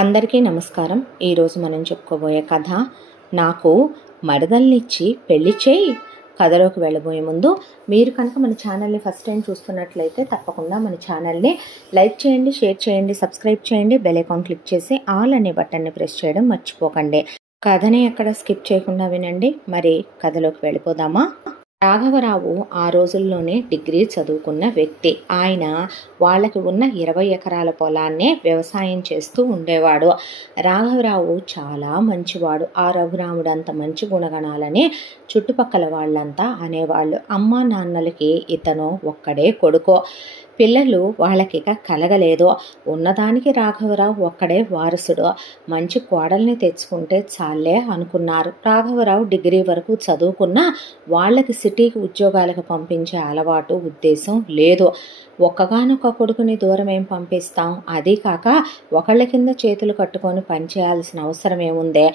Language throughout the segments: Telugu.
అందరికీ నమస్కారం. ఈరోజు మనం చెప్పుకోబోయే కథ నాకు మరదల్నిచ్చి పెళ్లి చేయి. కథలోకి వెళ్ళబోయే ముందు మీరు కనుక మన ఛానల్ని ఫస్ట్ టైం చూస్తున్నట్లయితే తప్పకుండా మన ఛానల్ని లైక్ చేయండి, షేర్ చేయండి, సబ్స్క్రైబ్ చేయండి, బెల్ ఐకాన్ క్లిక్ చేసి ఆల్ అనే బటన్ని ప్రెస్ చేయడం మర్చిపోకండి. కథని ఎక్కడ స్కిప్ చేయకుండా వినండి. మరి కథలోకి వెళ్ళిపోదామా? రాఘవరావు ఆ రోజుల్లోనే డిగ్రీ చదువుకున్న వ్యక్తి. ఆయన వాళ్ళకి ఉన్న 20 ఎకరాల పొలాన్నే వ్యవసాయం చేస్తూ ఉండేవాడు. రాఘవరావు చాలా మంచివాడు. ఆ రఘురాముడు అంత మంచి గుణగణాలని చుట్టుపక్కల వాళ్ళంతా అనేవాళ్ళు. అమ్మా నాన్నలకి ఇతను ఒక్కడే కొడుకు. పిల్లలు వాళ్ళకిక కలగలేదు. ఉన్నదానికి రాఘవరావు ఒక్కడే వారసుడు. మంచి కోడల్ని తెచ్చుకుంటే చాలే అనుకున్నారు. రాఘవరావు డిగ్రీ వరకు చదువుకున్నా వాళ్ళకి సిటీకి ఉద్యోగాలకు పంపించే అలవాటు, ఉద్దేశం లేదు. ఒక్కగానొక్క కొడుకుని దూరం ఏం పంపిస్తాం? అదీ కాక ఒకళ్ళ కింద చేతులు కట్టుకొని పనిచేయాల్సిన అవసరం ఏముందే?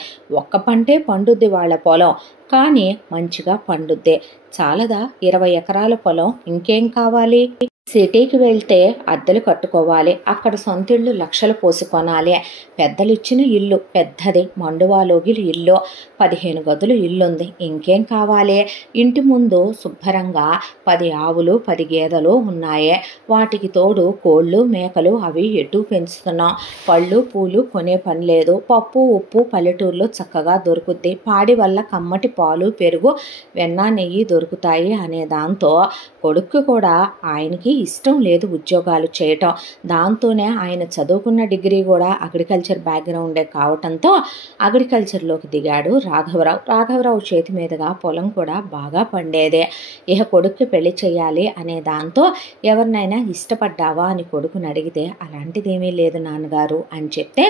ఒక్క పంటే పండుద్ది వాళ్ళ పొలం, కానీ మంచిగా పండుద్ది. చాలదా 20 ఎకరాల పొలం? ఇంకేం కావాలి? సిటీకి వెళ్తే అద్దెలు కట్టుకోవాలి. అక్కడ సొంతిళ్ళు లక్షలు పోసి కొనాలి. పెద్దలిచ్చిన ఇల్లు పెద్దది, మండువాలోగిలి ఇల్లు, 15 గదులు ఇల్లుంది. ఇంకేం కావాలి? ఇంటి ముందు శుభ్రంగా 10 ఆవులు 10 గేదెలు ఉన్నాయి. వాటికి తోడు కోళ్ళు మేకలు అవి ఎటు పెంచుతున్నాం. పళ్ళు పూలు కొనే పని లేదు. పప్పు ఉప్పు పల్లెటూరులో చక్కగా దొరుకుద్ది. పాడి వల్ల కమ్మటి పాలు పెరుగు వెన్న నెయ్యి దొరుకుతాయి అనే దాంతో కొడుక్కి కూడా ఆయనకి ఇష్టం లేదు ఉద్యోగాలు చేయటం. దాంతోనే ఆయన చదువుకున్న డిగ్రీ కూడా అగ్రికల్చర్ బ్యాక్గ్రౌండే కావటంతో అగ్రికల్చర్లోకి దిగాడు రాఘవరావు. రాఘవరావు చేతి మీదుగా పొలం కూడా బాగా పండేదే. ఇక కొడుక్కి పెళ్లి చేయాలి అనే దాంతో ఎవరినైనా ఇష్టపడ్డావా అని కొడుకుని అడిగితే అలాంటిదేమీ లేదు నాన్నగారు అని చెప్తే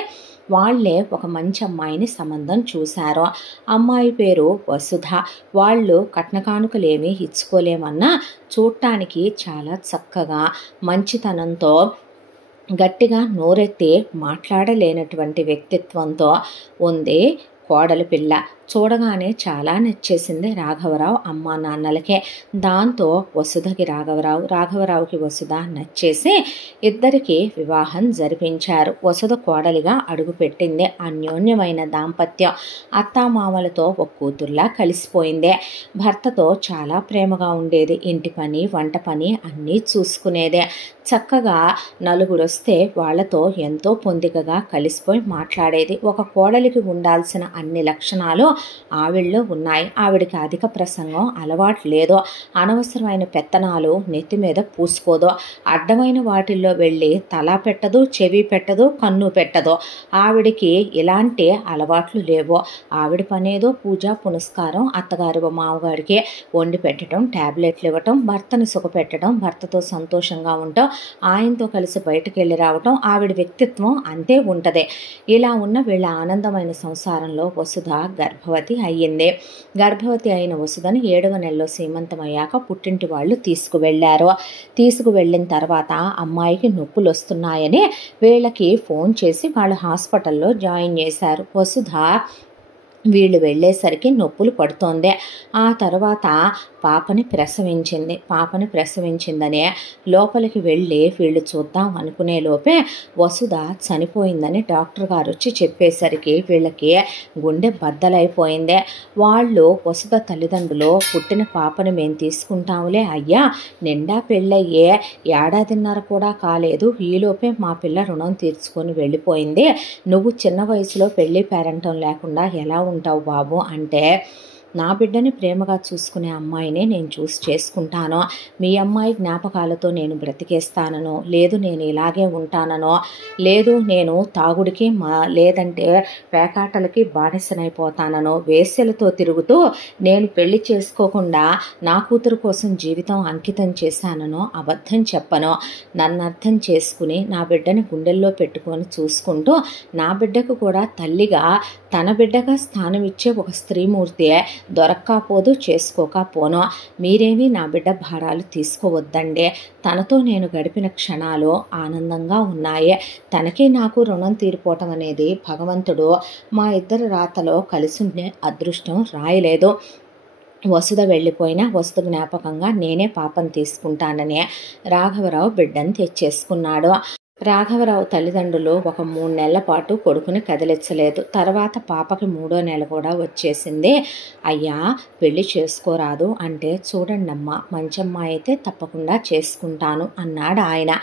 వాళ్లే ఒక మంచి అమ్మాయిని సంబంధం చూశారు. అమ్మాయి పేరు వసుధ. వాళ్ళు కట్న కానుకలేమీ ఇచ్చుకోలేమన్నా చూడటానికి చాలా చక్కగా మంచితనంతో గట్టిగా నోరెత్తి మాట్లాడలేనటువంటి వ్యక్తిత్వంతో ఉంది కోడలి పిల్ల. చూడగానే చాలా నచ్చేసింది రాఘవరావు అమ్మా నాన్నలకే. దాంతో వసుధకి రాఘవరావుకి వసుధ నచ్చేసి ఇద్దరికి వివాహం జరిపించారు. వసుధ కోడలిగా అడుగుపెట్టింది. అన్యోన్యమైన దాంపత్యం. అత్తామామలతో ఒక కూతుర్లా కలిసిపోయింది. భర్తతో చాలా ప్రేమగా ఉండేది. ఇంటి పని వంట పని అన్నీ చూసుకునేదే. చక్కగా నలుగురు వస్తే వాళ్లతో ఎంతో పొందికగా కలిసిపోయి మాట్లాడేది. ఒక కోడలికి ఉండాల్సిన అన్ని లక్షణాలు ఆవిడలో ఉన్నాయి. ఆవిడికి అధిక ప్రసంగం అలవాటు లేదు. అనవసరమైన పెత్తనాలు నెత్తి మీద పూసుకోదు. అడ్డమైన వాటిల్లో వెళ్ళి తల పెట్టదు, చెవి పెట్టదు, కన్ను పెట్టదు. ఆవిడికి ఇలాంటి అలవాట్లు లేవు. ఆవిడ పనేదో పూజ పునస్కారం, అత్తగారి మామగారికి వండి పెట్టడం, ట్యాబ్లెట్లు ఇవ్వటం, భర్తని సుఖపెట్టడం, భర్తతో సంతోషంగా ఉండటం, ఆయనతో కలిసి బయటకు వెళ్ళి రావటం. ఆవిడ వ్యక్తిత్వం అంతే ఉంటది. ఇలా ఉన్న వీళ్ళ ఆనందమైన సంసారంలో వసుధ గర్భవతి అయ్యింది. గర్భవతి అయిన వసుధని 7వ నెలలో సీమంతమయ్యాక పుట్టింటి వాళ్ళు తీసుకువెళ్ళిన తర్వాత అమ్మాయికి నొప్పులు వస్తున్నాయని వీళ్ళకి ఫోన్ చేసి వాళ్ళు హాస్పిటల్లో జాయిన్ చేశారు. వసుధ వీళ్ళు వెళ్ళేసరికి నొప్పులు పడుతోంది. ఆ తర్వాత పాపని ప్రసవించిందనే లోపలికి వెళ్ళి వీళ్ళు చూద్దాం అనుకునే లోపే వసుధ చనిపోయిందని డాక్టర్ గారు వచ్చి చెప్పేసరికి వీళ్ళకి గుండె బద్దలైపోయింది. వాళ్ళు వసుధ తల్లిదండ్రులు పుట్టిన పాపని మేము తీసుకుంటాంలే అయ్యా, నిండా పెళ్ళయ్యే 1.5 ఏడాది కూడా కాలేదు, ఈలోపే మా పిల్ల రుణం తీర్చుకొని వెళ్ళిపోయింది. నువ్వు చిన్న వయసులో పెళ్లి పేరంటం లేకుండా ఎలా ఉంటావు బాబు అంటే, నా బిడ్డని ప్రేమగా చూసుకునే అమ్మాయినే నేను చూసి చేసుకుంటాను. మీ అమ్మాయి జ్ఞాపకాలతో నేను బ్రతికేస్తానో, లేదు నేను ఇలాగే ఉంటానో, లేదు నేను తాగుడికి లేదంటే పేకాటలకి బానిసనైపోతానో, వేశ్యలతో తిరుగుతూ నేను పెళ్లి చేసుకోకుండా నా కూతురు కోసం జీవితం అంకితం చేశానో అబద్ధం చెప్పను. నన్ను అర్థం చేసుకుని నా బిడ్డని గుండెల్లో పెట్టుకొని చూసుకుంటూ నా బిడ్డకు కూడా తల్లిగా తన బిడ్డగా స్థానం ఇచ్చే ఒక స్త్రీమూర్తి దొరక్కపోదు, చేసుకోకపోను. మీరేమీ నా బిడ్డ భారాలు తీసుకోవద్దండి. తనతో నేను గడిపిన క్షణాలు ఆనందంగా ఉన్నాయి. తనకి నాకు రుణం తీరిపోవటం అనేది భగవంతుడు మా ఇద్దరు రాతలో కలిసి ఉండే అదృష్టం రాయలేదు. వసుధ వెళ్ళిపోయినా వసుధ జ్ఞాపకంగా నేనే పాపం తీసుకుంటానని రాఘవరావు బిడ్డను తెచ్చేసుకున్నాడు. రాఘవరావు తల్లిదండ్రులు ఒక 3 నెలల పాటు కొడుకుని కదిలించలేదు. తర్వాత పాపకి 3వ నెల కూడా వచ్చేసింది. అయ్యా, పెళ్లి చేసుకోరాదు అంటే, చూడండమ్మా, మంచమ్మాయి అయితే తప్పకుండా చేసుకుంటాను అన్నాడు ఆయన.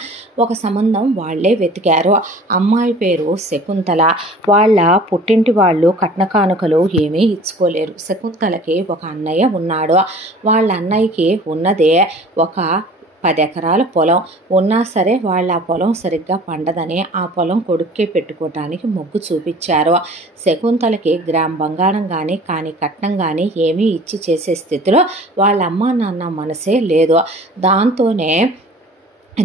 ఒక సంబంధం వాళ్లే వెతికారు. అమ్మాయి పేరు శకుంతల. వాళ్ళ పుట్టింటి వాళ్ళు కట్న కానుకలు ఏమీ ఇచ్చుకోలేరు. శకుంతలకి ఒక అన్నయ్య ఉన్నాడు. వాళ్ళ అన్నయ్యకి ఉన్నదే ఒక 10 ఎకరాల పొలం. ఉన్నా సరే వాళ్ళ ఆ పొలం సరిగ్గా పండదని ఆ పొలం కొడుక్కి పెట్టుకోవటానికి మొగ్గు చూపించారు. శకుంతలకి గ్రామ్ బంగారం కానీ కట్నం కానీ ఏమీ ఇచ్చి చేసే స్థితిలో వాళ్ళ అమ్మా నాన్న మనసే లేదు. దాంతోనే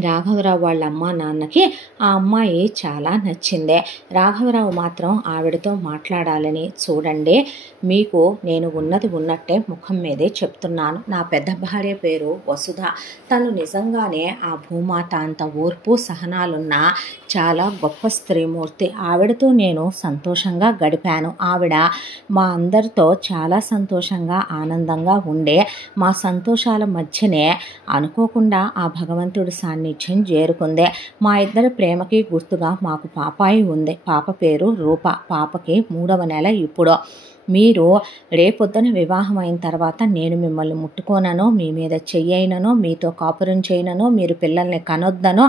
రాఘవరావు వాళ్ళ అమ్మా నాన్నకి ఆ అమ్మాయి చాలా నచ్చిందే. రాఘవరావు మాత్రం ఆవిడతో మాట్లాడాలని, చూడండి, మీకు నేను ఉన్నది ఉన్నట్టే ముఖం మీదే చెప్తున్నాను. నా పెద్ద భార్య పేరు వసుధ. తను నిజంగానే ఆ భూమాత అంత ఓర్పు సహనాలున్న చాలా గొప్ప స్త్రీమూర్తి. ఆవిడతో నేను సంతోషంగా గడిపాను. ఆవిడ మా అందరితో చాలా సంతోషంగా ఆనందంగా ఉండే. మా సంతోషాల మధ్యనే అనుకోకుండా ఆ భగవంతుడి సాన్నిధ్యం చేరుకుంది. మా ఇద్దరి ప్రేమకి గుర్తుగా మాకు పాపాయి ఉంది. పాప పేరు రూప. పాపకి 3వ నెల ఇప్పుడు. మీరు రేపొద్దున వివాహం అయిన తర్వాత నేను మిమ్మల్ని ముట్టుకోననో, మీ మీద చెయ్యనో, మీతో కాపురం చేయనో, మీరు పిల్లల్ని కనొద్దనో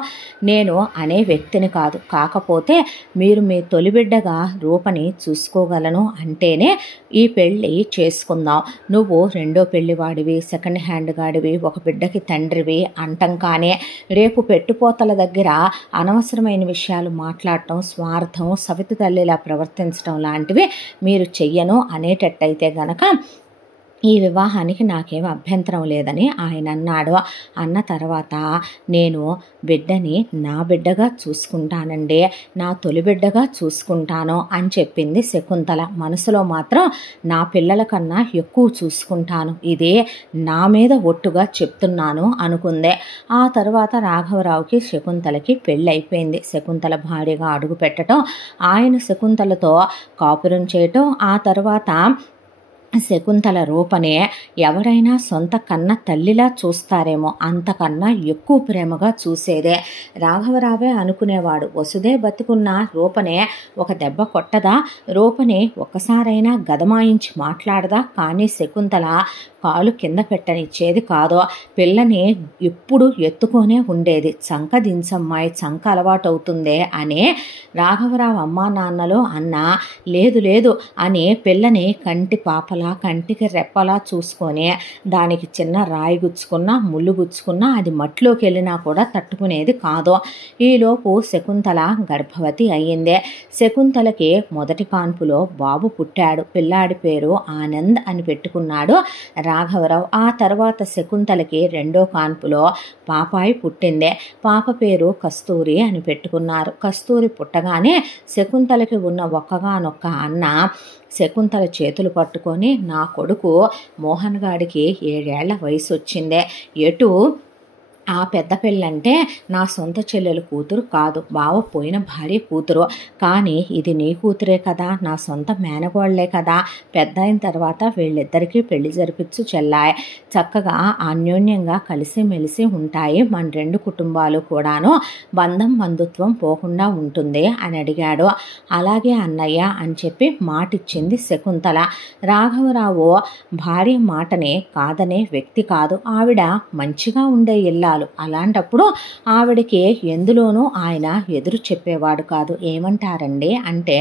నేను అనే వ్యక్తిని కాదు. కాకపోతే మీరు మీ తొలిబిడ్డగా రూపని చూసుకోగలను అంటేనే ఈ పెళ్ళి చేసుకుందాం. నువ్వు 2వ పెళ్లి వాడివి, సెకండ్ హ్యాండ్ గాడివి, ఒక బిడ్డకి తండ్రివి అంటం. కానీ రేపు పెట్టుపోతల దగ్గర అనవసరమైన విషయాలు మాట్లాడటం, స్వార్థం, సవితి తల్లిలా ప్రవర్తించడం లాంటివి మీరు చెయ్యను అనేటట్టయితే గనక ఈ వివాహానికి నాకేం అభ్యంతరం లేదని ఆయన అన్నాడు. అన్న తర్వాత, నేను బిడ్డని నా బిడ్డగా చూసుకుంటానండి, నా తొలి బిడ్డగా చూసుకుంటాను అని చెప్పింది శకుంతల. మనసులో మాత్రం నా పిల్లల కన్నా ఎక్కువ చూసుకుంటాను, ఇదే నా మీద ఒట్టుగా చెప్తున్నాను అనుకుందే. ఆ తర్వాత రాఘవరావుకి శకుంతలకి పెళ్ళి అయిపోయింది. శకుంతల భార్యగా అడుగు పెట్టడం, ఆయన శకుంతలతో కాపురం చేయటం, ఆ తర్వాత శకుంతల రూపనే ఎవరైనా సొంత కన్న తల్లిలా చూస్తారేమో, అంతకన్నా ఎక్కువ ప్రేమగా చూసేదే. రాఘవరావే అనుకునేవాడు, వసుదే బతికున్న రూపనే ఒక దెబ్బ కొట్టదా, రూపనే ఒక్కసారైనా గదమాయించి మాట్లాడదా. కానీ శకుంతల కాలు కింద పెట్టనిచ్చేది కాదు. పిల్లని ఎప్పుడు ఎత్తుకొనే ఉండేది. చంక దించమ్మాయి, చంక అలవాటవుతుందే అనే రాఘవరావు అమ్మా నాన్నలు అన్నా, లేదు లేదు అని పిల్లని కంటి పాపలా, కంటికి రెప్పలా చూసుకొని దానికి చిన్న రాయి గుచ్చుకున్నా, ముళ్ళు గుచ్చుకున్నా అది మట్టిలోకి వెళ్ళినా కూడా తట్టుకునేది కాదు. ఈలోపు శకుంతల గర్భవతి అయ్యిందే. శకుంతలకి మొదటి కాన్పులో బాబు పుట్టాడు. పిల్లాడి పేరు ఆనంద్ అని పెట్టుకున్నాడు రాఘవరావు. ఆ తర్వాత శకుంతలకి 2వ కాన్పులో పాపాయి పుట్టిందే. పాప పేరు కస్తూరి అని పెట్టుకున్నారు. కస్తూరి పుట్టగానే శకుంతలకి ఉన్న ఒక్కగానొక్క అన్న శకుంతల చేతులు పట్టుకొని, నా కొడుకు మోహన్ గాడికి 7 ఏళ్ల వయసు వచ్చిందే, ఎటు ఆ పెద్ద పెళ్ళంటే నా సొంత చెల్లెలు కూతురు కాదు, బావ పోయిన భార్య కూతురు, కానీ ఇది నీ కూతురే కదా, నా సొంత మేనగోళ్లే కదా, పెద్ద అయిన తర్వాత వీళ్ళిద్దరికీ పెళ్లి జరిపించు చెల్లాయి, చక్కగా అన్యోన్యంగా కలిసిమెలిసి ఉంటాయి, మన 2 కుటుంబాలు కూడాను బంధం బంధుత్వం పోకుండా ఉంటుంది అని అడిగాడు. అలాగే అన్నయ్య అని చెప్పి మాటిచ్చింది శకుంతల. రాఘవరావు భార్య మాటనే కాదనే వ్యక్తి కాదు. ఆవిడ మంచిగా ఉండే ఇల్లాలు. అలాంటప్పుడు ఆవిడకి ఎందులోనూ ఆయన ఎదురు చెప్పేవాడు కాదు. ఏమంటారండి అంటే,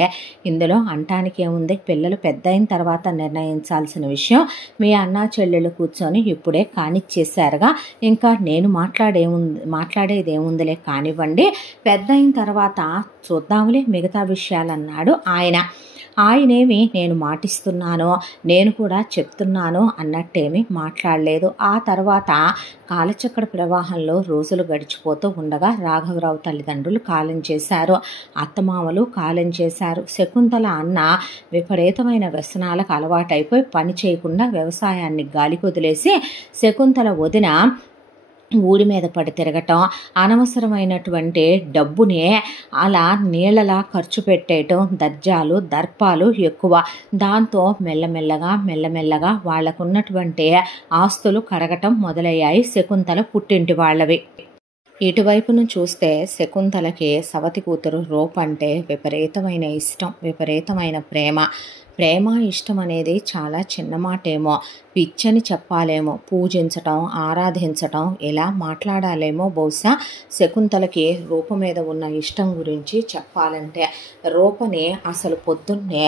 ఇందులో అంటానికి ఏముంది, పిల్లలు పెద్ద అయిన తర్వాత నిర్ణయించాల్సిన విషయం మీ అన్నా చెల్లెళ్ళు కూర్చొని ఇప్పుడే కానిచ్చేశారుగా, ఇంకా నేను మాట్లాడేదేముందిలే, కానివ్వండి, పెద్ద అయిన తర్వాత చూద్దాంలే మిగతా విషయాలన్నాడు ఆయన. ఆయనేమి నేను మాటిస్తున్నాను, నేను కూడా చెప్తున్నాను అన్నట్టేమీ మాట్లాడలేదు. ఆ తర్వాత కాలచక్ర ప్రవాహంలో రోజులు గడిచిపోతూ ఉండగా రాఘవరావు తల్లిదండ్రులు కాలం చేశారు. అత్తమామలు కాలం చేశారు. శకుంతల అన్న విపరీతమైన వ్యసనాలకు అలవాటైపోయి పని చేయకుండా వ్యవసాయాన్ని గాలి కొదిలేసి శకుంతల వదిన ఊడి మీద పడి తిరగటం, అనవసరమైనటువంటి డబ్బునే అలా నీళ్ళలా ఖర్చు పెట్టేయటం, దర్జాలు దర్పాలు ఎక్కువ. దాంతో మెల్లమెల్లగా వాళ్లకున్నటువంటి ఆస్తులు కరగటం మొదలయ్యాయి శకుంతల పుట్టింటి వాళ్ళవి. ఇటువైపును చూస్తే శకుంతలకి సవతి కూతురు రూప అంటే విపరీతమైన ఇష్టం, విపరీతమైన ప్రేమ ఇష్టం అనేది చాలా చిన్న మాటేమో, పిచ్చని చెప్పాలేమో, పూజించటం ఆరాధించటం ఇలా మాట్లాడాలేమో. బహుశా శకుంతలకి రూప మీద ఉన్న ఇష్టం గురించి చెప్పాలంటే రూపని అసలు పొద్దున్నే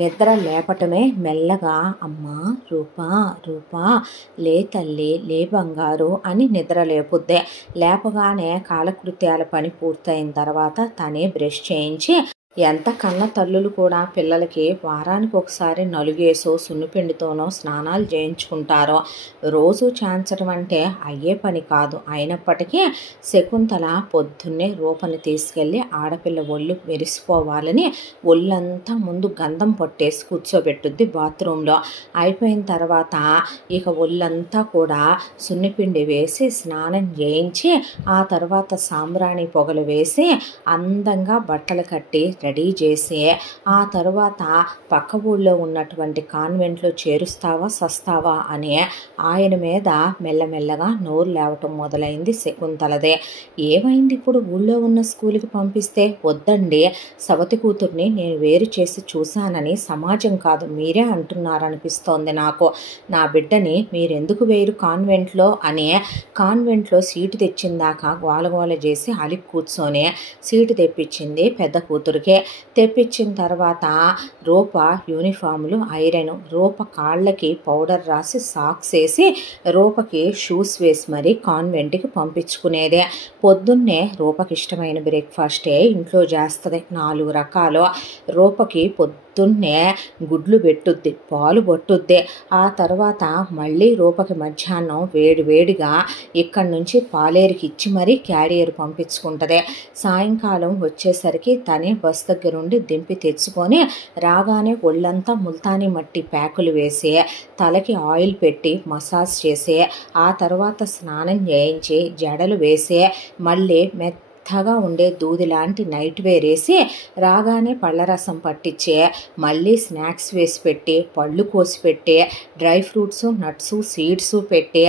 నిద్ర లేపటమే మెల్లగా, అమ్మా రూపా లే తల్లి లే బంగారు అని నిద్ర లేపుద్దే. లేపగానే కాలకృత్యాల పని పూర్తయిన తర్వాత తనే బ్రష్ చేయించి, ఎంత కన్న తల్లులు కూడా పిల్లలకి వారానికి ఒకసారి నలుగేసో సున్నిపిండితోనో స్నానాలు చేయించుకుంటారో. రోజు చేయించడం అంటే అయ్యే పని కాదు. అయినప్పటికీ శకుంతల పొద్దున్నే రూపని తీసుకెళ్ళి ఆడపిల్ల ఒళ్ళు మెరిసిపోవాలని ఒళ్ళంతా ముందు గంధం పట్టేసి కూర్చోబెట్టుద్ది బాత్రూంలో. అయిపోయిన తర్వాత ఇక ఒళ్ళంతా కూడా సున్నిపిండి వేసి స్నానం చేయించి ఆ తర్వాత సాంబ్రాణి పొగలు వేసి అందంగా బట్టలు కట్టి రెడీ చేసి ఆ తర్వాత పక్క ఊళ్ళో ఉన్నటువంటి కాన్వెంట్లో చేరుస్తావా సస్తావా అని ఆయన మీద మెల్లమెల్లగా నోరు లేవటం మొదలైంది శకుంతలదే. ఏమైంది ఇప్పుడు ఊళ్ళో ఉన్న స్కూల్కి పంపిస్తే? వద్దండి, సవతి కూతుర్ని నేను వేరు చేసి చూశానని సమాజం కాదు మీరే అంటున్నారనిపిస్తోంది నాకు. నా బిడ్డని మీరెందుకు వేరు కాన్వెంట్లో అని కాన్వెంట్లో సీటు తెచ్చిందాకా గోలగోల చేసి అలిగి కూర్చొని సీటు తెప్పించింది పెద్ద కూతురికి. తెప్పించిన తర్వాత రూప యూనిఫాములు ఐరన్, రూప కాళ్ళకి పౌడర్ రాసి సాక్స్ వేసి రూపకి షూస్ వేసి మరీ కాన్వెంట్కి పంపించుకునేదే. పొద్దున్నే రూపకి ఇష్టమైన బ్రేక్ఫాస్టే ఇంట్లో చేస్తుంది, 4 రకాలు. రూపకి పొద్దున్నే గుడ్లు పెట్టుద్ది, పాలు పట్టుద్ది. ఆ తర్వాత మళ్ళీ రూపకి మధ్యాహ్నం వేడివేడిగా ఇక్కడి నుంచి పాలేరుకి ఇచ్చి మరీ క్యారియర్ పంపించుకుంటుంది. సాయంకాలం వచ్చేసరికి తనే బస్ దగ్గరుండి దింపి తెచ్చుకొని రాగానే ఒళ్ళంతా ముల్తానీ మట్టి ప్యాకులు వేసి తలకి ఆయిల్ పెట్టి మసాజ్ చేసి ఆ తర్వాత స్నానం చేయించి జడలు వేసి మళ్ళీ మెత్తగా ఉండే దూది లాంటి నైట్ వేర్ వేసి రాగానే పళ్ళరసం పట్టించి మళ్ళీ స్నాక్స్ వేసి పెట్టి పళ్ళు కోసి పెట్టి డ్రై ఫ్రూట్స్ నట్స్ సీడ్స్ పెట్టి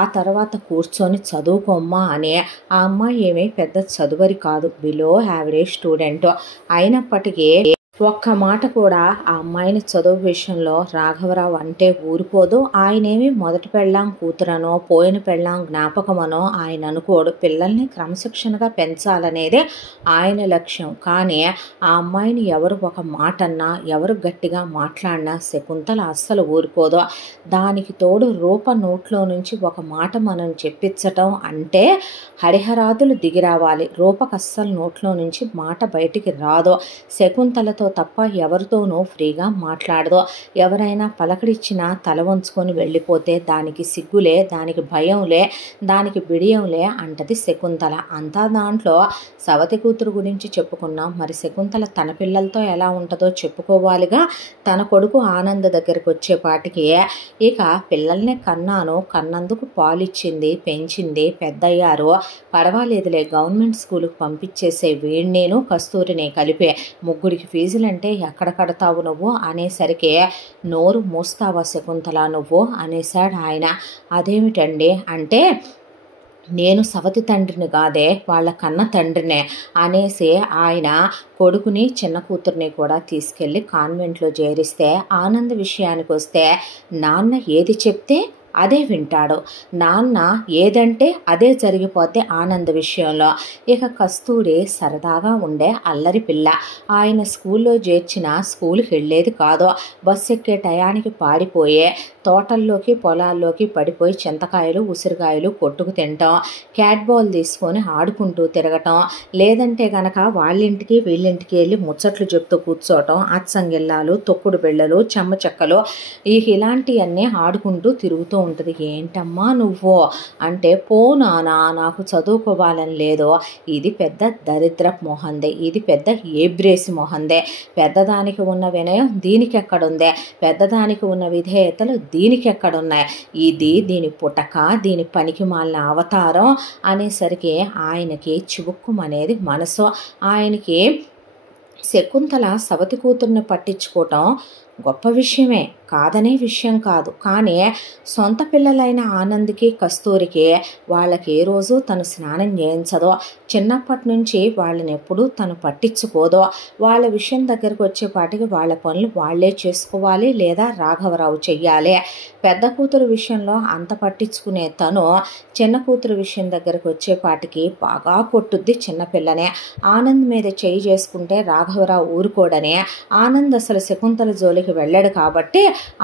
ఆ తర్వాత కూర్చొని చదువుకోమ్మా అని. ఆ అమ్మాయి ఏమీ పెద్ద చదువరి కాదు, బిలో యావరేజ్ స్టూడెంట్. అయినప్పటికీ ఒక్క మాట కూడా ఆ అమ్మాయిని చదువు విషయంలో రాఘవరావు అంటే ఊరుకోదు. ఆయనేమి మొదటి పెళ్ళాం కూతురనో పోయిన పెళ్ళాం జ్ఞాపకమనో ఆయన అనుకోడు. పిల్లల్ని క్రమశిక్షణగా పెంచాలనేదే ఆయన లక్ష్యం. కానీ ఆ అమ్మాయిని ఎవరు ఒక మాట అన్నా ఎవరు గట్టిగా మాట్లాడినా శకుంతల అస్సలు ఊరుకోదు. దానికి తోడు రూప నోట్లో నుంచి ఒక మాట మనం చెప్పించటం అంటే హరిహరాదులు దిగిరావాలి. రూపకు అస్సలు నోట్లో నుంచి మాట బయటికి రాదు. శకుంతలతో తప్ప ఎవరితోనూ ఫ్రీగా మాట్లాడదు. ఎవరైనా పలకరించినా తల వంచుకొని వెళ్ళిపోతే దానికి సిగ్గులే, దానికి భయంలే, దానికి బిడియంలే అంటది శకుంతల. అంతా దాంట్లో సవతి కూతురు గురించి చెప్పుకున్నాం, మరి శకుంతల తన పిల్లలతో ఎలా ఉంటుందో చెప్పుకోవాలిగా. తన కొడుకు ఆనంద్ దగ్గరికి వచ్చేపాటికి ఇక పిల్లల్ని కన్నందుకు పాలిచ్చింది, పెంచింది, పెద్దయ్యారు, పర్వాలేదులే గవర్నమెంట్ స్కూల్కి పంపించేసే నేను కస్తూరిని కలిపే 3 ఫీజులంటే ఎక్కడ కడతావు నువ్వు అనేసరికి నోరు మోస్తావా శకుంతల నువ్వు అనేశాడు ఆయన. అదేమిటండి అంటే నేను సవతి తండ్రిని కాదే వాళ్ళ కన్న తండ్రినే అనేసి ఆయన కొడుకుని చిన్న కూతుర్ని కూడా తీసుకెళ్ళి కాన్వెంట్లో చేరిస్తే ఆనంద్ విషయానికి వస్తే నాన్న ఏది చెప్తే అదే వింటాడు. నాన్న ఏదంటే అదే జరిగిపోతే ఆనంద్ విషయంలో. ఇక కస్తూరి సరదాగా ఉండే అల్లరి పిల్ల. ఆయన స్కూల్లో చేర్చిన స్కూల్కి వెళ్ళేది కాదు. బస్సు ఎక్కే టయానికి పాడిపోయే తోటల్లోకి పొలాల్లోకి పడిపోయి చింతకాయలు ఉసిరికాయలు కొట్టుకు తినటం, క్యాట్ బాల్ తీసుకొని ఆడుకుంటూ తిరగటం, లేదంటే గనక వాళ్ళింటికి వీళ్ళింటికి వెళ్ళి ముచ్చట్లు చెప్తూ కూర్చోవటం, అచ్చంగిల్లాలు తొక్కుడు బిళ్ళలు చెమ్మ చెక్కలు ఇలాంటివన్నీ ఆడుకుంటూ తిరుగుతూ ఉంటుంది. ఏంటమ్మా నువ్వు అంటే, పో నానా నాకు చదువుకోవాలని లేదో, ఇది పెద్ద దరిద్ర మొహందే, ఇది పెద్ద ఏబ్రేసి మొహందే, పెద్దదానికి ఉన్న వినయం దీనికి ఎక్కడుందే, పెద్దదానికి ఉన్న విధేయతలు దీనికి ఎక్కడున్నాయి, దీని పుటక దీని పనికి మాలిన అవతారం అనేసరికి ఆయనకి చివుక్కుమనేది మనసు. ఆయనకి శకుంతల సవతి కూతుర్ని పట్టించుకోవటం గొప్ప విషయమే, కాదనే విషయం కాదు. కానీ సొంత పిల్లలైన ఆనంద్కి కస్తూరికి వాళ్ళకి ఏ రోజు తను స్నానం చేయించదో, చిన్నప్పటి నుంచి వాళ్ళని ఎప్పుడూ తను పట్టించుకోదో, వాళ్ళ విషయం దగ్గరకు వచ్చేపాటికి వాళ్ళ పనులు వాళ్లే చేసుకోవాలి లేదా రాఘవరావు చెయ్యాలి. పెద్ద కూతురు విషయంలో అంత పట్టించుకునే తను చిన్న కూతురు విషయం దగ్గరకు వచ్చేపాటికి బాగా కొట్టుద్ది చిన్నపిల్లనే. ఆనంద్ మీద చేయి చేసుకుంటే రాఘవరావు ఊరుకోడనే. ఆనంద్ అసలు శకుంతల జోలికి వెళ్ళాడు కాబట్టి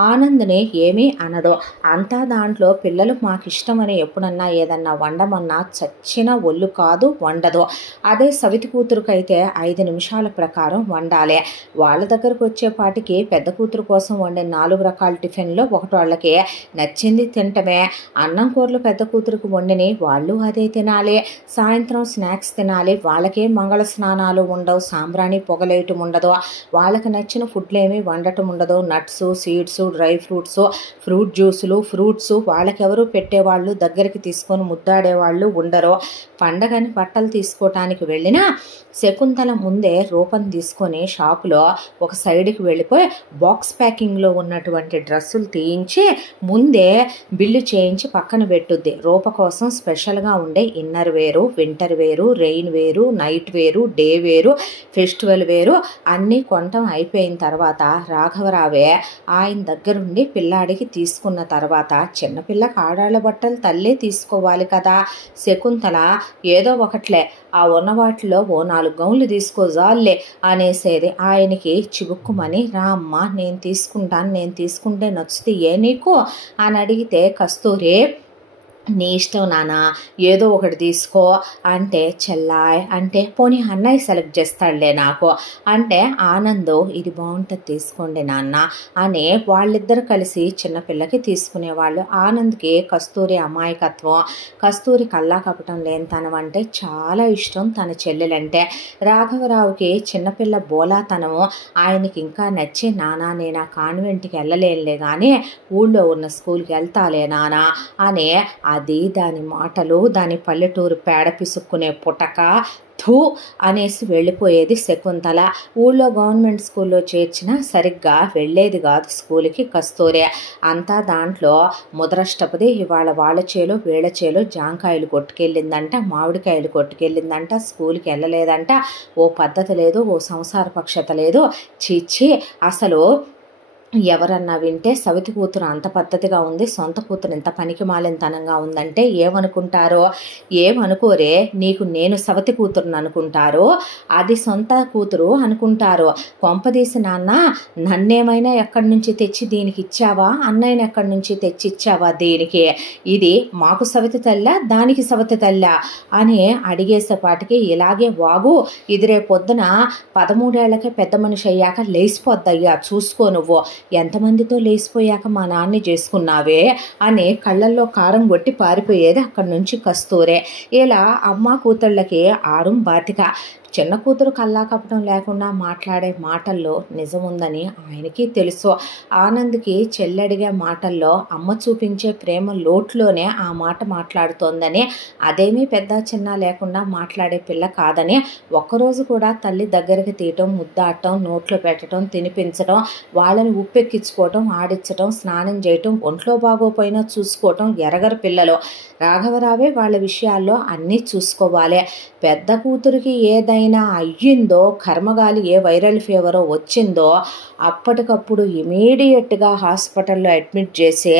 ఆనంద్ని ఏమీ అనడు. అంతా దాంట్లో పిల్లలు మాకు ఇష్టమని ఎప్పుడన్నా ఏదన్నా వండమన్నా చచ్చిన ఒళ్ళు కాదు, వండదు. అదే సవితి కూతురుకైతే 5 నిమిషాల ప్రకారం వండాలి. వాళ్ళ దగ్గరకు వచ్చేపాటికి పెద్ద కూతురు కోసం వండే 4 రకాల టిఫిన్లో ఒకటి వాళ్ళకి నచ్చింది తింటమే. అన్నం కూరలు పెద్ద కూతురుకు వండిని వాళ్ళు అదే తినాలి. సాయంత్రం స్నాక్స్ తినాలి. వాళ్ళకే మంగళ స్నానాలు ఉండవు, సాంబ్రాణి పొగలేయటం ఉండదు, వాళ్ళకి నచ్చిన ఫుడ్లు ఏమీ వండటం ఉండదు. Nuts, seeds, dry fruits, fruit జ్యూసులు, ఫ్రూట్స్ వాళ్ళకెవరు పెట్టేవాళ్ళు, దగ్గరికి తీసుకొని ముద్దాడేవాళ్ళు ఉండరు. పండగని బట్టలు తీసుకోవటానికి వెళ్ళినా శకుంతల ముందే రూపం తీసుకొని షాపులో ఒక సైడ్కి వెళ్ళిపోయి బాక్స్ ప్యాకింగ్లో ఉన్నటువంటి డ్రెస్సులు తీయించి ముందే బిల్లు చేయించి పక్కన పెట్టుద్ది. రూప కోసం స్పెషల్గా ఉండే ఇన్నర్ వేరు, వింటర్ వేరు, రెయిన్ వేరు, నైట్ వేరు, డే వేరు, ఫెస్టివల్ వేరు అన్నీ కొనటం అయిపోయిన తర్వాత రాఘవరావే ఆయన దగ్గరుండి పిల్లాడికి తీసుకున్న తర్వాత చిన్నపిల్లకి ఆడాళ్ళ బట్టలు తల్లే తీసుకోవాలి కదా. శకుంతల ఏదో ఒకట్లే ఆ ఉన్న వాటిలో ఓ 4 గౌన్లు తీసుకోజాలే అనేసేది. ఆయనకి చిబుక్కుమని రా అమ్మ నేను తీసుకుంటే నచ్చుతే ఏ నీకు అని అడిగితే కస్తూరి నీ ఇష్టం నాన్న ఏదో ఒకటి తీసుకో అంటే చెల్లాయ్ అంటే పోనీ అన్నయ్య సెలెక్ట్ చేస్తాడులే నాకు అంటే ఆనంద్ ఇది బాగుంటుంది తీసుకోండి నాన్న అని వాళ్ళిద్దరు కలిసి చిన్నపిల్లకి తీసుకునేవాళ్ళు. ఆనంద్కి కస్తూరి అమాయకత్వం, కస్తూరి కల్లా కపటం లేనితనం అంటే చాలా ఇష్టం తన చెల్లెలంటే. రాఘవరావుకి చిన్నపిల్ల బోలాతనము ఆయనకి ఇంకా నచ్చి నానా నేను ఆ కాన్వెంట్కి వెళ్ళలేనులే కానీ ఊళ్ళో ఉన్న స్కూల్కి వెళ్తాలే నానా అని అది దాని మాటలు, దాని పల్లెటూరు పేడ పిసుక్కునే పుటక థూ అనేసి వెళ్ళిపోయేది శకుంతల. ఊళ్ళో గవర్నమెంట్ స్కూల్లో చేర్చినా సరిగ్గా వెళ్ళేది కాదు స్కూల్కి కస్తూరి. అంతా దాంట్లో ముదరష్టపది ఇవాళ వాళ్ళ చేలో వీళ్ళ చేలో జాంకాయలు కొట్టుకెళ్ళిందంట, మామిడికాయలు కొట్టుకెళ్ళిందంట, స్కూల్కి వెళ్ళలేదంట. ఓ పద్ధతి లేదు, ఓ సంసార పక్షత లేదు. చీచి అసలు ఎవరన్నా వింటే సవితి కూతురు అంత పద్ధతిగా ఉంది, సొంత కూతురు ఇంత పనికి మాలినతనంగా ఉందంటే ఏమనుకుంటారో. ఏమనుకోరే, నీకు నేను సవితి కూతురుని అనుకుంటారో, అది సొంత కూతురు అనుకుంటారో. కొంపదీసి నాన్న నన్నేమైనా ఎక్కడి నుంచి తెచ్చి దీనికి ఇచ్చావా, అన్నయ్యని ఎక్కడి నుంచి తెచ్చి ఇచ్చావా దీనికి, ఇది మాకు సవితి తల్లా దానికి సవితి తల్లా అని అడిగేసేపాటికి ఇలాగే వాగు, ఇది రేపొద్దున 13 ఏళ్లకే పెద్ద మనిషి అయ్యాక లేచిపోద్దయ్యా చూసుకో, నువ్వు ఎంతమందితో లేచిపోయాక మా నాన్ని చేసుకున్నావే అని కళ్ళల్లో కారం కొట్టి పారిపోయేది అక్కడి నుంచి కస్తూరే. ఇలా అమ్మ కూతుళ్ళకి ఆడుం బాతిక. చిన్న కూతురు కల్లా కపటం లేకుండా మాట్లాడే మాటల్లో నిజముందని ఆయనకి తెలుసు. ఆనంద్కి చెల్లెడిగే మాటల్లో అమ్మ చూపించే ప్రేమ లోట్లోనే ఆ మాట మాట్లాడుతోందని, అదేమీ పెద్ద చిన్న లేకుండా మాట్లాడే పిల్ల కాదని, ఒక్కరోజు కూడా తల్లి దగ్గరికి తీయటం, ముద్దాడటం, నోట్లో పెట్టడం, తినిపించడం, వాళ్ళని ఉప్పెక్కించుకోవటం, ఆడించటం, స్నానం చేయటం, ఒంట్లో బాగోపోయినా చూసుకోవటం ఎరగరు పిల్లలు. రాఘవరావే వాళ్ళ విషయాల్లో అన్నీ చూసుకోవాలి. పెద్ద కూతురికి ఏదైనా అయ్యిందో, కర్మగాలి ఏ వైరల్ ఫీవరో వచ్చిందో అప్పటికప్పుడు ఇమీడియట్గా హాస్పిటల్లో అడ్మిట్ చేసి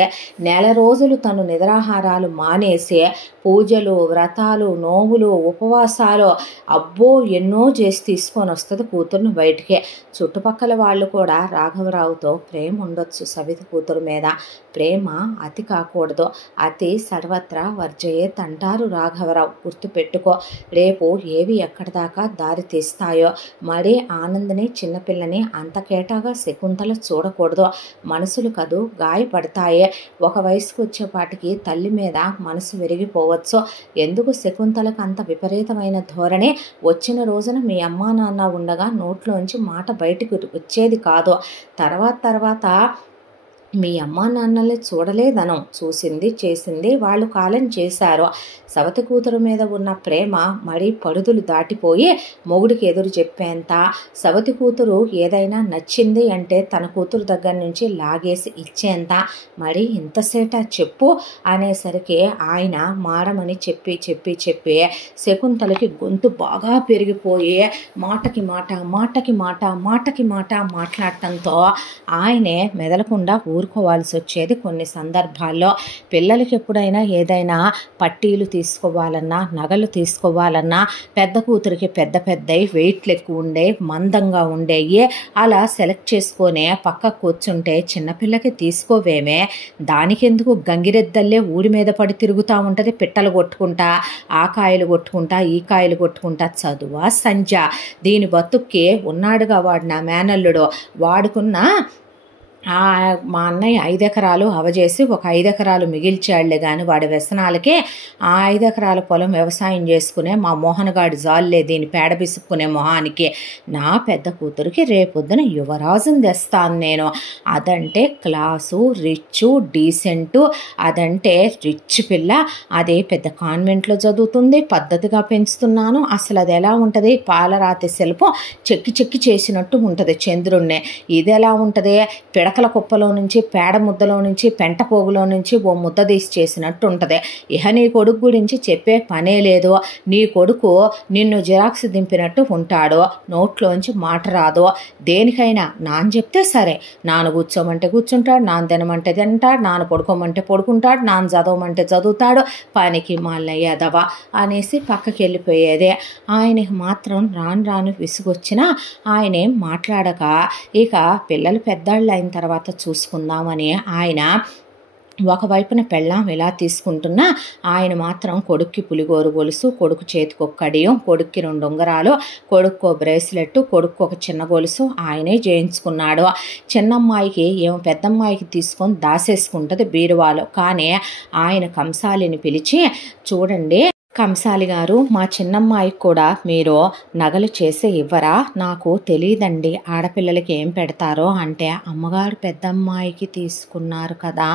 1 రోజులు తను నిద్రాహారాలు మానేసి పూజలు, వ్రతాలు, నోవులు, ఉపవాసాలు అబ్బో ఎన్నో చేసి తీసుకొని వస్తుంది కూతురుని బయటికి. చుట్టుపక్కల వాళ్ళు కూడా రాఘవరావుతో ప్రేమ ఉండొచ్చు, సవితి కూతురు మీద ప్రేమ అతి కాకూడదు, అతి సర్వత్రా వర్జయేత్ అంటారు రాఘవరావు. గుర్తుపెట్టుకో, రేపు ఏవి ఎక్కడి దాకా దారి తీస్తాయో. మరీ ఆనందని చిన్నపిల్లని అంత కేటాగా శకుంతల చూడకూడదు. మనసులు కదూ గాయపడతాయే. ఒక వయసుకు వచ్చేపాటికి తల్లి మీద మనసు విరిగిపోవచ్చు. ఎందుకు శకుంతలకు అంత విపరీతమైన ధోరణి? వచ్చిన రోజున మీ అమ్మా నాన్న ఉండగా నోట్లోంచి మాట బయటకు వచ్చేది కాదు. తర్వాత మీ అమ్మా నాన్నల్ని చూడలేదనం, చూసింది చేసింది వాళ్ళు కాలం చేశారు. సవతి కూతురు మీద ఉన్న ప్రేమ మరీ పడుదులు దాటిపోయి మొగుడికి ఎదురు చెప్పేంత, సవతి కూతురు ఏదైనా నచ్చింది అంటే తన కూతురు దగ్గర నుంచి లాగేసి ఇచ్చేంత, మరి ఇంతసేట చెప్పు అనేసరికి ఆయన మారమని చెప్పి చెప్పి చెప్పి శకుంతలకి గొంతు బాగా పెరిగిపోయి మాటకి మాట మాటకి మాట మాటకి మాట మాట్లాడటంతో ఆయనే మెదలకుండా ఊరుకోవాల్సి వచ్చేది. కొన్ని సందర్భాల్లో పిల్లలకి ఎప్పుడైనా ఏదైనా పట్టీలు తీసుకోవాలన్నా, నగలు తీసుకోవాలన్నా పెద్ద కూతురికి పెద్ద పెద్దవి వెయిట్లు ఎక్కువ ఉండే, మందంగా ఉండేవి అలా సెలెక్ట్ చేసుకొని పక్క కూర్చుంటే చిన్నపిల్లకి తీసుకోవేమే, దానికెందుకు గంగిరెద్దల్లే ఊడి మీద పడి తిరుగుతూ ఉంటుంది, పిట్టలు కొట్టుకుంటా, ఆ కాయలు కొట్టుకుంటా ఈ కాయలు కొట్టుకుంటా, చదువా సంజ, దీని బతుక్కి ఉన్నాడుగా వాడు నా మేనల్లుడు, వాడుకున్న మా అన్నయ్య 5 ఎకరాలు అవజేసి ఒక 5 ఎకరాలు మిగిల్చాడులే కానీ వాడి వ్యసనాలకే ఆ 5 ఎకరాల పొలం వ్యవసాయం చేసుకునే మా మోహన్ గాడి జాల్లే దీని పేడ బిసుక్కునే మొహానికి. నా పెద్ద కూతురికి రేపొద్దున యువరాజుని తెస్తాను నేను, అదంటే క్లాసు, రిచ్చు, డీసెంటు, అదంటే రిచ్ పిల్ల, అదే పెద్ద కాన్వెంట్లో చదువుతుంది, పద్ధతిగా పెంచుతున్నాను. అసలు అది ఎలా ఉంటుంది, పాలరాతి శిల్పం చెక్కి చెక్కి చేసినట్టు ఉంటుంది చంద్రుణ్ణి. ఇది ఎలా ఉంటుంది, పిడకల కుప్పలో నుంచి, పేడ ముద్దలో నుంచి, పెంట పోగులో నుంచి ఓ ముద్ద తీసి చేసినట్టు ఉంటుంది. ఇహ నీ కొడుకు గురించి చెప్పే పనే లేదు. నీ కొడుకు నిన్ను జిరాక్స్ దింపినట్టు ఉంటాడు, నోట్లోంచి మాట రాదు. దేనికైనా నాన్న చెప్తే సరే, నాన్న కూర్చోమంటే కూర్చుంటాడు, నాన్న తినమంటే తింటాడు, నాన్న పడుకోమంటే పడుకుంటాడు, నాన్న చదవమంటే చదువుతాడు, పనికి మాలయ్యదవా అనేసి పక్కకి వెళ్ళిపోయేదే. ఆయనకి మాత్రం రాను రాను విసుగొచ్చినా ఆయనేం మాట్లాడక ఇక పిల్లలు పెద్దాళ్ళు అయిన తర్వాత చూసుకుందామని ఆయన ఒకవైపున పెళ్ళాం ఇలా తీసుకుంటున్నా, ఆయన మాత్రం కొడుక్కి పులిగోరు గొలుసు, కొడుకు చేతికి ఒక కడియం, కొడుక్కి 2 ఉంగరాలు, కొడుకు బ్రేస్లెట్, కొడుకు ఒక చిన్న గొలుసు ఆయనే చేయించుకున్నాడు. చిన్నమ్మాయికి ఏమో పెద్దమ్మాయికి తీసుకొని దాసేసుకుంటుంది బీరువాలో. కానీ ఆయన కంసాలిని పిలిచి, చూడండి కంసాలి గారు, మా చిన్నమ్మాయికి కూడా మీరు నగలు చేసి ఇవ్వరా, నాకు తెలియదండి ఆడపిల్లలకి ఏం పెడతారో అంటే, అమ్మగారు పెద్దమ్మాయికి తీసుకున్నారు కదా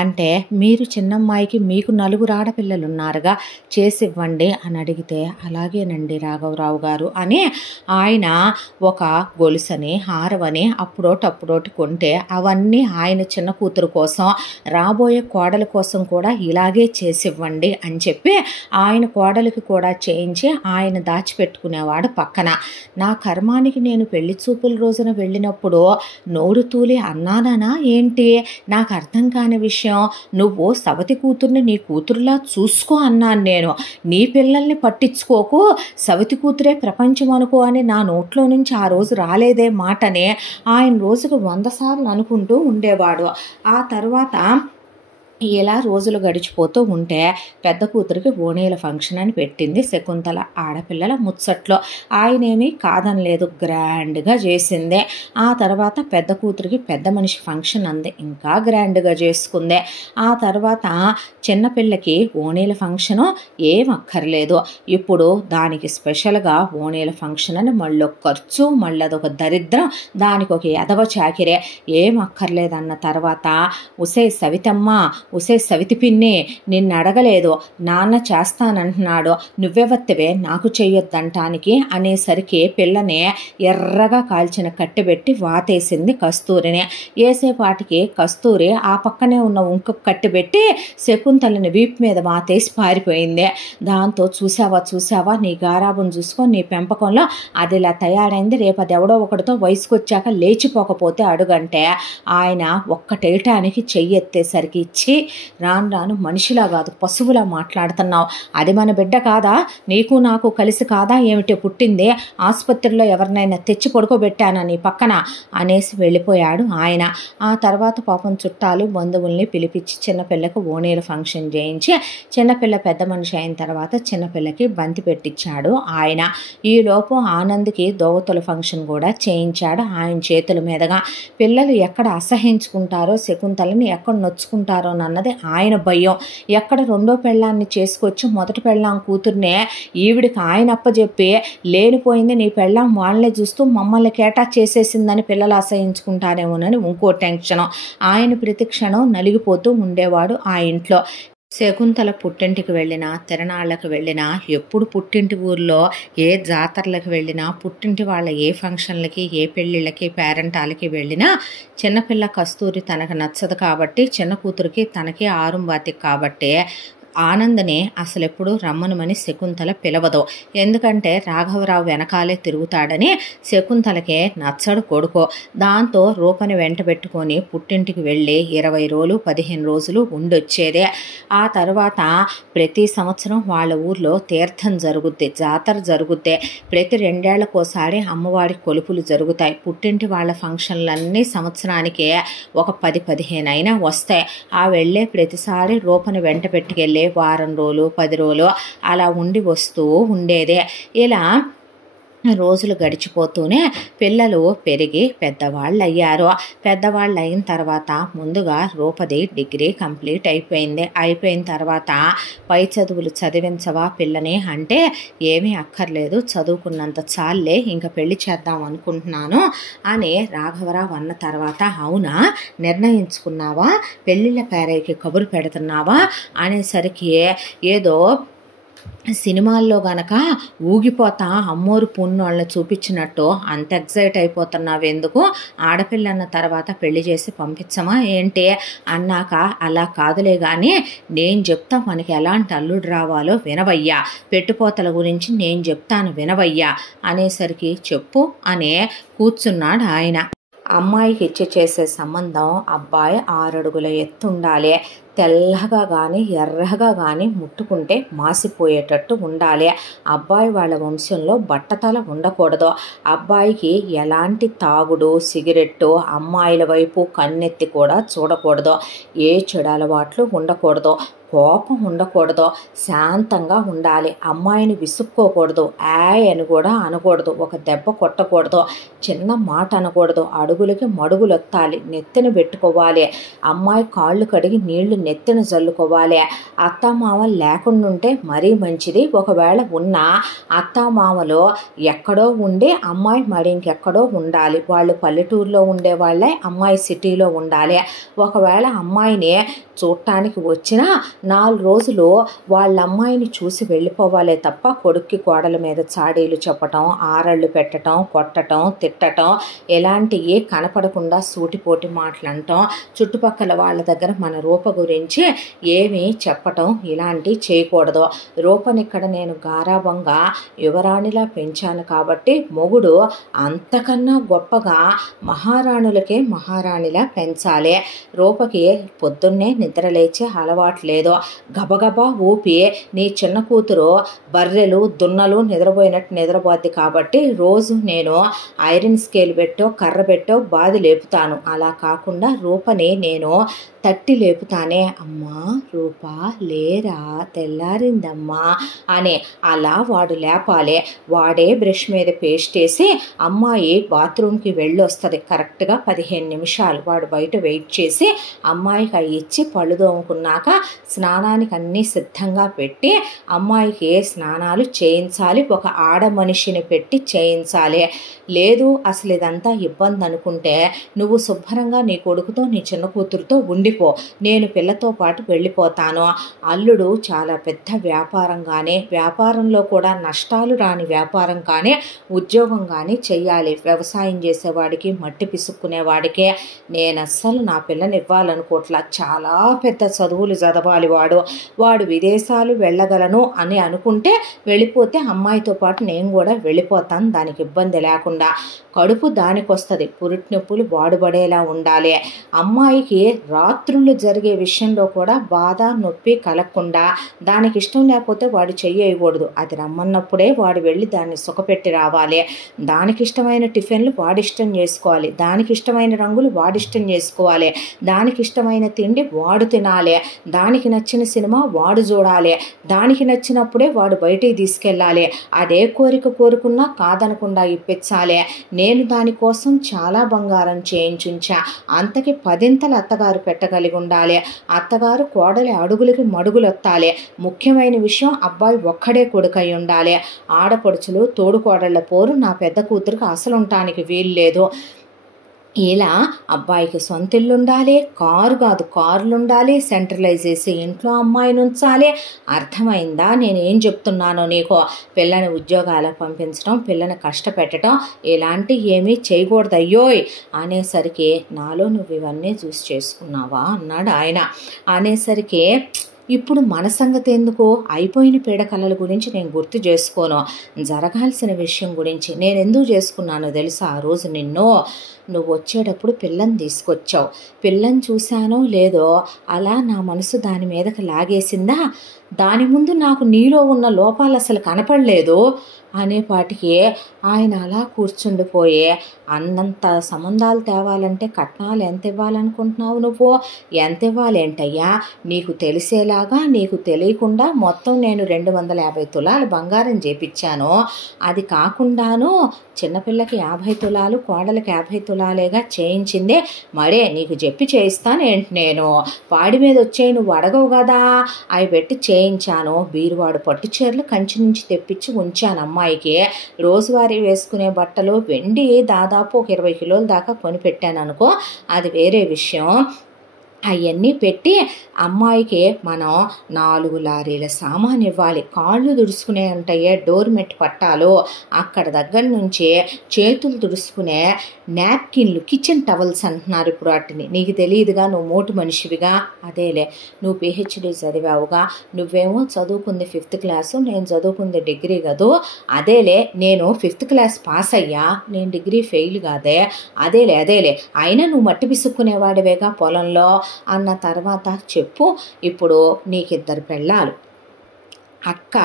అంటే, మీరు చిన్నమ్మాయికి మీకు 4 ఆడపిల్లలు ఉన్నారుగా, చేసి ఇవ్వండి అని అడిగితే, అలాగేనండి రాఘవరావు గారు అని ఆయన ఒక గొలుసని హారవని అప్పుడోటి కొంటే అవన్నీ ఆయన చిన్న కూతురు కోసం, రాబోయే కోడల కోసం కూడా ఇలాగే చేసివ్వండి అని చెప్పి ఆయన కోడలికి కూడా చేయించి ఆయన దాచిపెట్టుకునేవాడు పక్కన. నా కర్మానికి నేను పెళ్లి చూపుల రోజున వెళ్ళినప్పుడు నోరు తూలి అన్నానా ఏంటి, నాకు అర్థం కాని విషయం, నువ్వు సవతి కూతుర్ని నీ కూతురులా చూసుకో అన్నాను నేను, నీ పిల్లల్ని పట్టించుకోకు, సవతి కూతురే ప్రపంచం అనుకో అని నా నోట్లో నుంచి ఆ రోజు రాలేదే మాటనే ఆయన రోజుకు 100 సార్లు అనుకుంటూ ఉండేవాడు. ఆ తర్వాత ఇలా రోజులు గడిచిపోతూ ఉంటే పెద్ద కూతురికి ఓణీల ఫంక్షన్ అని పెట్టింది శకుంతల. ఆడపిల్లల ముచ్చట్లో ఆయనేమీ కాదనలేదు, గ్రాండ్గా చేసిందే. ఆ తర్వాత పెద్ద కూతురికి పెద్ద మనిషి ఫంక్షన్ అంది, ఇంకా గ్రాండ్గా చేసుకుందే. ఆ తర్వాత చిన్నపిల్లకి ఓణీల ఫంక్షను ఏం అక్కర్లేదు, ఇప్పుడు దానికి స్పెషల్గా ఓణీల ఫంక్షన్ అని మళ్ళీ ఖర్చు, మళ్ళీ అదొక దరిద్రం, దానికి ఒక ఎదవ చాకిరే, ఏం అక్కర్లేదన్న తర్వాత, ఉసే సవితమ్మ, ఉసే సవితి పిన్ని, నిన్ను అడగలేదు, నాన్న చేస్తానంటున్నాడు, నువ్వెవత్తవే నాకు చెయ్యొద్దంటానికి అనేసరికి పిల్లని ఎర్రగా కాల్చిన కట్టెబెట్టి వాతేసింది కస్తూరిని. వేసేపాటికి కస్తూరి ఆ పక్కనే ఉన్న ఇంకొక కట్టెబెట్టి శకుంతలని వీపు మీద వాతేసి పారిపోయింది. దాంతో చూసావా నీ గారాబం చూసుకో, నీ పెంపకంలో అది ఇలా తయారైంది, రేపు అది ఎవడో ఒకటితో వయసుకొచ్చాక లేచిపోకపోతే అడుగంటే ఆయన ఒక్కటేయటానికి చెయ్యెత్తేసరికి ఇచ్చి, రాను మనిషిలా కాదు పశువులా మాట్లాడుతున్నావు, అది మన బిడ్డ కాదా, నీకు నాకు కలిసి కాదా ఏమిటి పుట్టింది, ఆసుపత్రిలో ఎవరినైనా తెచ్చి పడుకోబెట్టానా నీ పక్కన అనేసి వెళ్ళిపోయాడు ఆయన. ఆ తర్వాత పాపం చుట్టాలు బంధువుల్ని పిలిపించి చిన్నపిల్లకు ఓణీల ఫంక్షన్ చేయించి, చిన్నపిల్ల పెద్ద మనిషి అయిన తర్వాత చిన్నపిల్లకి బంతి పెట్టించాడు ఆయన. ఈలోపు ఆనంద్కి దోవతుల ఫంక్షన్ కూడా చేయించాడు ఆయన చేతుల మీదుగా. పిల్లలు ఎక్కడ అసహించుకుంటారో, శకుంతలని ఎక్కడ నొచ్చుకుంటారో అన్నది ఆయన భయం. ఎక్కడ రెండో పెళ్ళాన్ని చేసుకొచ్చి మొదటి పెళ్ళాం కూతుర్నే ఈవిడికి ఆయన అప్పచెప్పి లేనిపోయింది నీ పెళ్ళాం వాళ్ళనే చూస్తూ మమ్మల్ని కేటా చేసేసిందని పిల్లలు అసహించుకుంటారేమోనని ఇంకో టెన్షను. ఆయన ప్రతి క్షణం నలిగిపోతూ ఉండేవాడు ఆ ఇంట్లో. శకుంతల పుట్టింటికి వెళ్ళినా, తిరణాళ్ళకి వెళ్ళినా, ఎప్పుడు పుట్టింటి ఊర్లో ఏ జాతరలకు వెళ్ళినా, పుట్టింటి వాళ్ళ ఏ ఫంక్షన్లకి, ఏ పెళ్ళిళ్ళకి, పేరెంటాలకి వెళ్ళినా చిన్నపిల్ల కస్తూరి తనకు నచ్చదు కాబట్టి, చిన్న కూతురికి తనకి ఆరుంబాతికి కాబట్టి ఆనందని అసలెప్పుడు రమ్మనుమని శకుంతల పిలవదు. ఎందుకంటే రాఘవరావు వెనకాలే తిరుగుతాడని శకుంతలకే నచ్చడు కొడుకు. దాంతో రూపని వెంట పెట్టుకొని పుట్టింటికి వెళ్ళి 20 రోజులు 15 రోజులు ఉండొచ్చేదే. ఆ తర్వాత ప్రతి సంవత్సరం వాళ్ళ ఊర్లో తీర్థం జరుగుద్ది, జాతర జరుగుద్ది. ప్రతి 2 ఏళ్లకోసారి అమ్మవారి కొలుపులు జరుగుతాయి. పుట్టింటి వాళ్ళ ఫంక్షన్లన్నీ సంవత్సరానికి ఒక 10-15 అయినా వస్తాయి. ఆ వెళ్ళే ప్రతిసారి రూపని వెంట పెట్టుకెళ్ళి వారం రోజులు 10 రోజులు అలా ఉండి వస్తూ ఉండేదే. ఇలా రోజులు గడిచిపోతూనే పిల్లలు పెరిగి పెద్దవాళ్ళు అయ్యారు. పెద్దవాళ్ళు అయిన తర్వాత ముందుగా రూపది డిగ్రీ కంప్లీట్ అయిపోయింది. అయిపోయిన తర్వాత పై చదువులు చదివించవా పిల్లని అంటే ఏమీ అక్కర్లేదు, చదువుకున్నంత చాలే, ఇంకా పెళ్లి చేద్దాం అనుకుంటున్నాను అని రాఘవరావు అన్న తర్వాత అవునా నిర్ణయించుకున్నావా, పెళ్ళిళ్ళ పేరైకి కబురు పెడుతున్నావా అనేసరికి ఏదో సినిమాల్లో గనక ఊగిపోతా అమ్మోరు పున్నోళ్ళని చూపించినట్టు అంత ఎగ్జైట్ అయిపోతున్నావు ఎందుకు, ఆడపిల్లన్న తర్వాత పెళ్లి చేసి పంపించమా ఏంటి అన్నాక అలా కాదులే కానీ నేను చెప్తా మనకి ఎలాంటి అల్లుడు రావాలో వినవయ్యా, పెట్టుపోతల గురించి నేను చెప్తాను వినవయ్యా అనేసరికి చెప్పు అనే కూర్చున్నాడు ఆయన. అమ్మాయికి ఇచ్చి చేసే సంబంధం అబ్బాయి 6 అడుగుల ఎత్తుండాలి, తెల్లగా కానీ ఎర్రగా కానీ ముట్టుకుంటే మాసిపోయేటట్టు ఉండాలి. అబ్బాయి వాళ్ళ వంశంలో బట్టతల ఉండకూడదు. అబ్బాయికి ఎలాంటి తాగుడు సిగరెట్టు, అమ్మాయిల వైపు కన్నెత్తి కూడా చూడకూడదు. ఏ చెడు అలవాట్లు ఉండకూడదు, కోపం ఉండకూడదు, శాంతంగా ఉండాలి. అమ్మాయిని విసుక్కోకూడదు, అని కూడా అనకూడదు, ఒక దెబ్బ కొట్టకూడదు, చిన్న మాట అనకూడదు, అడుగులకి మడుగులు ఎత్తాలి, నెత్తిన పెట్టుకోవాలి, అమ్మాయి కాళ్ళు కడిగి నీళ్లు నెత్తిన జల్లుకోవాలి. అత్తామామలు లేకుండా ఉంటే మరీ మంచిది. ఒకవేళ ఉన్నా అత్తామామలు ఎక్కడో ఉండి అమ్మాయి మరి ఇంకెక్కడో ఉండాలి. వాళ్ళు పల్లెటూరులో ఉండేవాళ్ళే, అమ్మాయి సిటీలో ఉండాలి. ఒకవేళ అమ్మాయిని చూడటానికి వచ్చినా 4 రోజులు వాళ్ళ అమ్మాయిని చూసి వెళ్ళిపోవాలే తప్ప కొడుక్కి కోడల మీద చాడీలు చెప్పటం, ఆరళ్ళు పెట్టడం, కొట్టడం, తిట్టడం ఇలాంటివి కనపడకుండా సూటిపోటి మాటలంటాం, చుట్టుపక్కల వాళ్ళ దగ్గర మన రూప గురించి ఏమీ చెప్పటం ఇలాంటివి చేయకూడదు. రూపని ఇక్కడ నేను గారాబంగా యువరాణిలా పెంచాను కాబట్టి మొగుడు అంతకన్నా గొప్పగా మహారాణులకే మహారాణిలా పెంచాలి. రూపకి పొద్దున్నే నిద్రలేచే అలవాటు లేదు. గబగబా ఊపి నీ చిన్న కూతురు బర్రెలు దున్నలు నిద్రపోయినట్టు నిద్రపోద్ది కాబట్టి రోజు నేను ఐరన్ స్కేల్ పెట్టో కర్ర పెట్టో బాది లేపుతాను. అలా కాకుండా రూపని నేను తట్టి లేపుతానే, అమ్మా రూపా లేరా తెల్లారిందమ్మా అని అలా వాడు లేపాలి. వాడే బ్రష్ మీద పేస్ట్ వేసి అమ్మాయి బాత్రూమ్కి వెళ్ళి వస్తుంది. కరెక్ట్గా 15 నిమిషాలు వాడు బయట వెయిట్ చేసి అమ్మాయికి అవి ఇచ్చి పళ్ళు తోముకున్నాక స్నానానికి అన్నీ సిద్ధంగా పెట్టి అమ్మాయికి స్నానాలు చేయించాలి. ఒక ఆడ మనిషిని పెట్టి చేయించాలి. లేదు అసలు ఇదంతా ఇబ్బంది అనుకుంటే నువ్వు శుభ్రంగా నీ కొడుకుతో నీ చిన్న కూతురుతో ఉండిపో, నేను పిల్లతో పాటు వెళ్ళిపోతాను. అల్లుడు చాలా పెద్ద వ్యాపారం కానీ, వ్యాపారంలో కూడా నష్టాలు రాని వ్యాపారం కానీ, ఉద్యోగం కానీ చెయ్యాలి. వ్యవసాయం చేసేవాడికి మట్టి పిసుక్కునేవాడికి నేను అస్సలు నా పిల్లని ఇవ్వాలనుకోవట్లా. చాలా పెద్ద చదువులు చదవాలి వాడు విదేశాలు వెళ్ళగలను అని అనుకుంటే వెళ్ళిపోతే అమ్మాయితో పాటు నేను కూడా వెళ్ళిపోతాను, దానికి ఇబ్బంది లేకుండా. కడుపు దానికి వస్తుంది, పురిటి నొప్పులు వాడుబడేలా ఉండాలి. అమ్మాయికి రాత్రులు జరిగే విషయంలో కూడా బాధ నొప్పి కలగకుండా, దానికి ఇష్టం లేకపోతే వాడు చెయ్యకూడదు. అది రమ్మన్నప్పుడే వాడు వెళ్ళి దాన్ని సుఖపెట్టి రావాలి. దానికి ఇష్టమైన టిఫిన్లు వాడిష్టం చేసుకోవాలి, దానికి ఇష్టమైన రంగులు వాడిష్టం చేసుకోవాలి, దానికి ఇష్టమైన తిండి వాడు తినాలి, దానికి నచ్చిన సినిమా వాడు చూడాలి, దానికి నచ్చినప్పుడే వాడు బయటికి తీసుకెళ్ళాలి. అదే కోరిక కోరుకున్నా కాదనకుండా ఇప్పించాలి. నేను దానికోసం చాలా బంగారం చేయించుంచా, అంతకి 10ంతలు అత్తగారు పెట్టగలిగి ఉండాలి. అత్తగారు కోడలి అడుగులకి మడుగులొత్తాలి. ముఖ్యమైన విషయం, అబ్బాయి ఒక్కడే కొడుకై ఉండాలి. ఆడపడుచులు తోడుకోడళ్ల పోరు నా పెద్ద కూతురికి అసలుంటానికి వీల్లేదు. ఇలా అబ్బాయికి సొంత ఇల్లు ఉండాలి, కారు కాదు కార్లు ఉండాలి, సెంట్రలైజ్ చేసి ఇంట్లో అమ్మాయిని ఉంచాలి. అర్థమైందా నేనేం చెప్తున్నానో నీకు? పిల్లని ఉద్యోగాలకు పంపించడం, పిల్లని కష్టపెట్టడం ఇలాంటివి ఏమీ చేయకూడదు అయ్యోయ్ అనేసరికి, నాలో నువ్వు ఇవన్నీ చూసి చేసుకున్నావా అన్నాడు ఆయన. అనేసరికి ఇప్పుడు మన సంగతి ఎందుకు, అయిపోయిన పీడకలల గురించి నేను గుర్తు చేసుకోను. జరగాల్సిన విషయం గురించి నేను ఎందుకు చేసుకున్నానో తెలుసా? ఆ రోజు నువ్వు వచ్చేటప్పుడు పిల్లని తీసుకొచ్చావు. పిల్లని చూశానో లేదో అలా నా మనసు దాని మీదకి లాగేసిందా. దాని ముందు నాకు నీలో ఉన్న లోపాలు అసలు కనపడలేదు అనేపాటికి ఆయన అలా కూర్చుండిపోయి, అన్నంత సంబంధాలు తేవాలంటే కట్నాలు ఎంత ఇవ్వాలనుకుంటున్నావు నువ్వు? ఎంత ఇవ్వాలేంటయ్యా? నీకు తెలిసేలాగా, నీకు తెలియకుండా మొత్తం నేను 250 తులాలు బంగారం చేపించాను. అది కాకుండాను చిన్నపిల్లకి 50 తులాలు, కోడలకి 50 తులాలేగా చేయించిందే. మరే నీకు చెప్పి చేయిస్తానేంటి నేను? వాడి మీద వచ్చే నువ్వు అడగవు కదా, అవి పెట్టి చేయించాను. బీరువాడు పట్టు చీరలు కంచి నుంచి తెప్పించి ఉంచాను అమ్మాయికి. రోజువారీ వేసుకునే బట్టలు వెండి దాదాపు ఒక 20 కిలోల దాకా కొనిపెట్టాను అనుకో, అది వేరే విషయం. అవన్నీ పెట్టి అమ్మాయికి మనం 4 లారీల సామాన్ ఇవ్వాలి. కాళ్ళు దుడుచుకునే ఉంటాయే డోర్మెట్ పట్టాలు, అక్కడ దగ్గర నుంచి చేతులు దుడుచుకునే నాప్కిన్లు, కిచెన్ టవల్స్ అంటున్నారు ఇప్పుడు వాటిని. నీకు తెలియదుగా, నువ్వు మోటు మనిషివిగా. అదేలే, నువ్వు పిహెచ్డి చదివావుగా. నువ్వేమో చదువుకుంది 5th క్లాసు, నేను చదువుకుంది డిగ్రీ కదూ. అదేలే, నేను 5th క్లాస్ పాస్ అయ్యా, నేను డిగ్రీ ఫెయిల్ కాదే. అదేలే అయినా నువ్వు మట్టి పిసుక్కునేవాడివేగా పొలంలో అన్న తర్వాత చెప్పు, ఇప్పుడు నీకిద్దరు పెళ్ళాలు. అక్క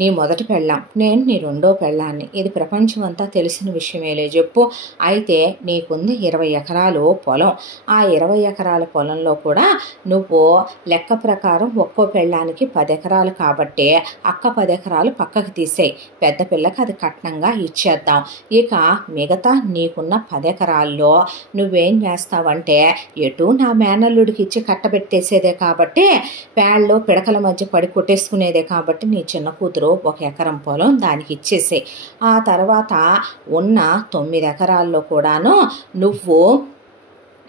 నీ మొదటి పెళ్ళాం, నేను నీ రెండో పెళ్ళాన్ని. ఇది ప్రపంచం అంతా తెలిసిన విషయమేలే చెప్పు. అయితే నీకుంది 20 ఎకరాలు పొలం. ఆ 20 ఎకరాల పొలంలో కూడా నువ్వు లెక్క ప్రకారం ఒక్కో పెళ్ళానికి 10 ఎకరాలు కాబట్టి అక్క 10 ఎకరాలు పక్కకు తీసేయి. పెద్ద పిల్లకి అది కట్నంగా ఇచ్చేద్దాం. ఇక మిగతా నీకున్న 10 ఎకరాల్లో నువ్వేం చేస్తావంటే, ఎటు నా మేనల్లుడికి ఇచ్చి కట్టబెట్టేసేదే కాబట్టి, పేళ్ళలో పిడకల మధ్య పడి కొట్టేసుకునేదే కాబట్టి నీ చిన్న కూతురు 1 ఎకరం పొలం దానికి ఇచ్చేసే. ఆ తర్వాత ఉన్న 9 ఎకరాల్లో కూడాను నువ్వు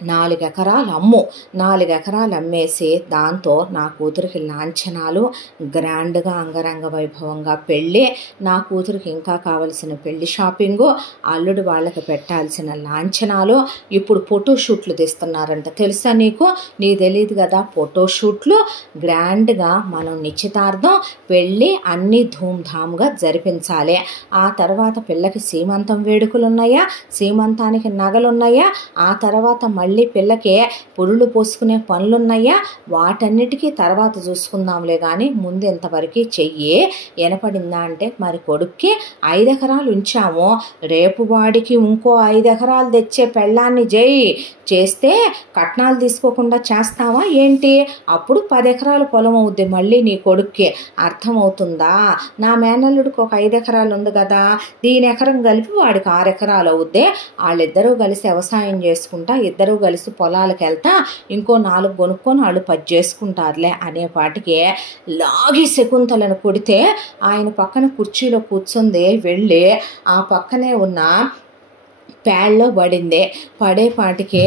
4 ఎకరాలు అమ్ము. 4 ఎకరాలు అమ్మేసి దాంతో నా కూతురికి లాంఛనాలు, గ్రాండ్గా అంగరంగ వైభవంగా పెళ్ళి, నా కూతురికి ఇంకా కావలసిన పెళ్లి షాపింగు, అల్లుడు వాళ్ళకి పెట్టాల్సిన లాంఛనాలు. ఇప్పుడు ఫోటోషూట్లు తీస్తున్నారంట, తెలుసా నీకు? నీకు తెలియదు కదా. ఫోటోషూట్లు గ్రాండ్గా మనం నిశ్చితార్థం, పెళ్ళి అన్నీ ధూమ్ధామ్గా జరిపించాలి. ఆ తర్వాత పిల్లకి సీమంతం వేడుకలు ఉన్నాయా, సీమంతానికి నగలున్నాయా, ఆ తర్వాత మళ్ళీ పిల్లకి పురుళ్ళు పోసుకునే పనులున్నాయా, వాటన్నిటికీ తర్వాత చూసుకుందాంలే కానీ ముందు ఇంతవరకు చెయ్యి. వినపడిందా అంటే, మరి కొడుక్కి 5 ఎకరాలు ఉంచాము, రేపు వాడికి ఇంకో 5 ఎకరాలు తెచ్చే పెళ్ళాన్ని చేస్తే కట్నాలు తీసుకోకుండా చేస్తావా ఏంటి? అప్పుడు 10 ఎకరాలు పొలం అవుద్ది మళ్ళీ నీ కొడుక్కి. అర్థమవుతుందా? నా మేనల్లుడికి ఒక 5 ఎకరాలు ఉంది కదా, దీని ఎకరం కలిపి వాడికి 6 ఎకరాలు అవుద్ది. వాళ్ళిద్దరూ కలిసి వ్యవసాయం చేసుకుంటా, ఇద్దరూ కలిసి పొలాలకు వెళ్తా, ఇంకో 4 కొనుక్కొని వాళ్ళు 10 చేసుకుంటారులే అనేపాటికి లాగి శకుంతలను కొడితే ఆయన పక్కన కుర్చీలో కూర్చుంది వెళ్ళి ఆ పక్కనే ఉన్న ప్యాడ్లో పడింది. పడేపాటికి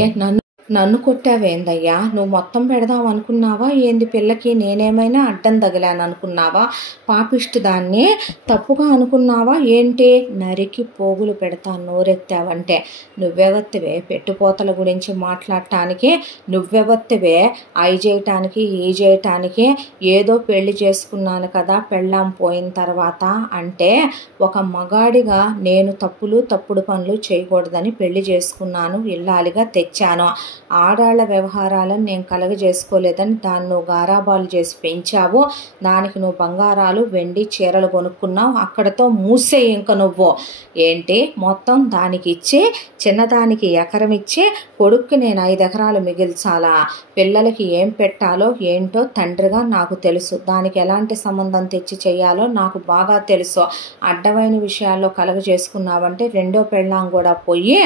నన్ను కొట్టావేందయ్యా, నువ్వు మొత్తం పెడదాం అనుకున్నావా ఏంది? పిల్లకి నేనేమైనా అడ్డం తగిలాను అనుకున్నావా? పాపిష్టి దాన్ని తప్పుగా అనుకున్నావా ఏంటి? నరికి పోగులు పెడతాను నోరెత్తావంటే. నువ్వెవత్తివే పెట్టుపోతల గురించి మాట్లాడటానికి? నువ్వెవత్తివే అయి చేయటానికి ఈ చేయటానికి? ఏదో పెళ్లి చేసుకున్నాను కదా పెళ్ళాం పోయిన తర్వాత అంటే, ఒక మగాడిగా నేను తప్పుడు పనులు చేయకూడదని పెళ్లి చేసుకున్నాను, ఇల్లాలిగా తెచ్చాను. ఆడాళ్ల వ్యవహారాలను నేను కలగజేసుకోలేదని దాన్ని నువ్వు గారాబాలు చేసి పెంచావు. దానికి నువ్వు బంగారాలు, వెండి, చీరలు కొనుక్కున్నావు. అక్కడతో మూసే. ఇంక నువ్వు ఏంటి మొత్తం దానికి ఇచ్చి, చిన్నదానికి ఎకరం ఇచ్చి, కొడుక్కి నేను 5 ఎకరాలు మిగిల్చాలా? పిల్లలకి ఏం పెట్టాలో ఏంటో తండ్రిగా నాకు తెలుసు. దానికి ఎలాంటి సంబంధం తెచ్చి చేయాలో నాకు బాగా తెలుసు. అడ్డమైన విషయాల్లో కలగజేసుకున్నావంటే రెండో పెళ్ళాం కూడా పోయి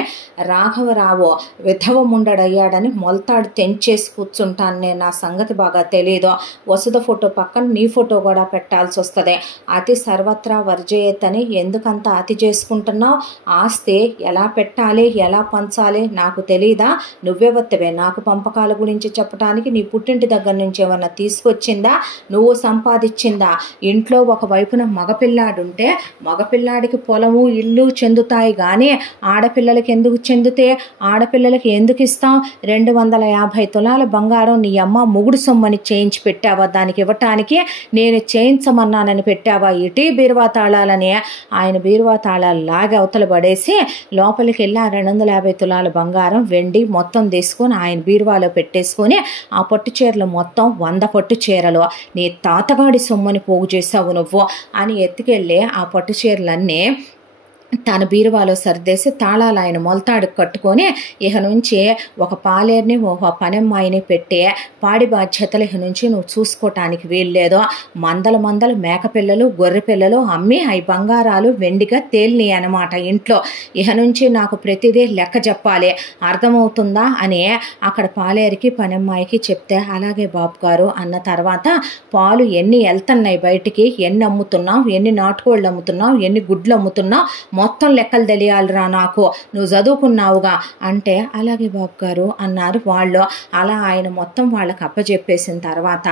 రాఘవరావు విధవ ముండడయ్యా అయ్యాడని మొలతాడు తెంచేసి కూర్చుంటాను నేను, నా సంగతి బాగా తెలియదు. వసుధ ఫోటో పక్కన నీ ఫోటో కూడా పెట్టాల్సి వస్తుంది. అతి సర్వత్రా వర్జయతని ఎందుకంత అతి చేసుకుంటున్నావు? ఆస్తి ఎలా పెట్టాలి, ఎలా పంచాలి నాకు తెలీదా? నువ్వే వత్తవే నాకు పంపకాల గురించి చెప్పడానికి? నీ పుట్టింటి దగ్గర నుంచి ఏమన్నా తీసుకొచ్చిందా? నువ్వు సంపాదించిందా? ఇంట్లో ఒకవైపున మగపిల్లాడుంటే మగపిల్లాడికి పొలము ఇల్లు చెందుతాయి కానీ ఆడపిల్లలకి ఎందుకు చెందుతే? ఆడపిల్లలకి ఎందుకు ఇస్తాం? 250 తులాల బంగారం నీ అమ్మ మొగుడు సొమ్మని చేయించి పెట్టావా? దానికి ఇవ్వటానికి నేను చేయించమన్నానని పెట్టావా? ఇటీ బీరువా తాళాలని ఆయన బీరువా తాళాలు లాగి అవతల పడేసి లోపలికి వెళ్ళి 250 తులాల బంగారం వెండి మొత్తం తీసుకొని ఆయన బీరువాలో పెట్టేసుకొని ఆ పట్టు చీరలు మొత్తం 100 పట్టు చీరలు నీ తాతగాడి సొమ్మని పోగు చేసావు నువ్వు అని ఎత్తుకెళ్ళి ఆ పట్టు చీరలన్నీ తన బీరువాలో సర్దేసి తాళాలు ఆయన మొలతాడుకు కట్టుకొని ఇక నుంచి ఒక పాలేరుని ఒక పనమ్మాయిని పెట్టే పాడి బాధ్యతలు ఇక నుంచి నువ్వు చూసుకోవటానికి వీల్లేదు. మందల మేకపిల్లలు గొర్రె పిల్లలు అమ్మి అవి బంగారాలు వెండిగా తేలిని అనమాట ఇంట్లో. ఇక నుంచి నాకు ప్రతిదీ లెక్క చెప్పాలి, అర్థమవుతుందా అని అక్కడ పాలేరికి పనమ్మాయికి చెప్తే అలాగే బాబు గారు అన్న తర్వాత పాలు ఎన్ని వెళ్తున్నాయి బయటికి, ఎన్ని అమ్ముతున్నావు, ఎన్ని నాటుకోళ్ళు అమ్ముతున్నావు, ఎన్ని గుడ్లు అమ్ముతున్నావు, మొత్తం లెక్కలు తెలియాలిరా నాకు, నువ్వు చదువుకున్నావుగా అంటే అలాగే బాబు గారు అన్నారు వాళ్ళు. అలా ఆయన మొత్తం వాళ్ళకి అప్పచెప్పేసిన తర్వాత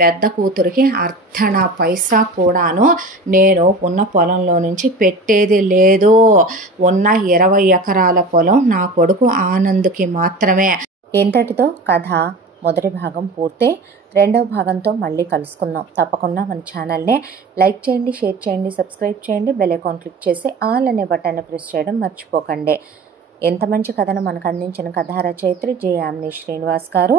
పెద్ద కూతురికి అర్ధనా పైసా కూడాను నేను ఉన్న పొలంలో నుంచి పెట్టేది లేదు. ఉన్న 20 ఎకరాల పొలం నా కొడుకు ఆనంద్కి మాత్రమే. ఇంతటితో కథ మొదటి భాగం పూర్తి. రెండవ భాగంతో మళ్ళీ కలుసుకుందాం. తప్పకుండా మన ఛానల్ని లైక్ చేయండి, షేర్ చేయండి, సబ్స్క్రైబ్ చేయండి, బెల్ ఐకాన్ క్లిక్ చేసి ఆల్ అనే బటన్ని ప్రెస్ చేయడం మర్చిపోకండి. ఎంత మంచి కథను మనకు అందించిన కథా రచయిత్రి జే యామిని శ్రీనివాస్ గారు.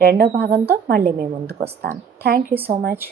రెండవ భాగంతో మళ్ళీ మీ ముందుకు వస్తాను. Thank you so much.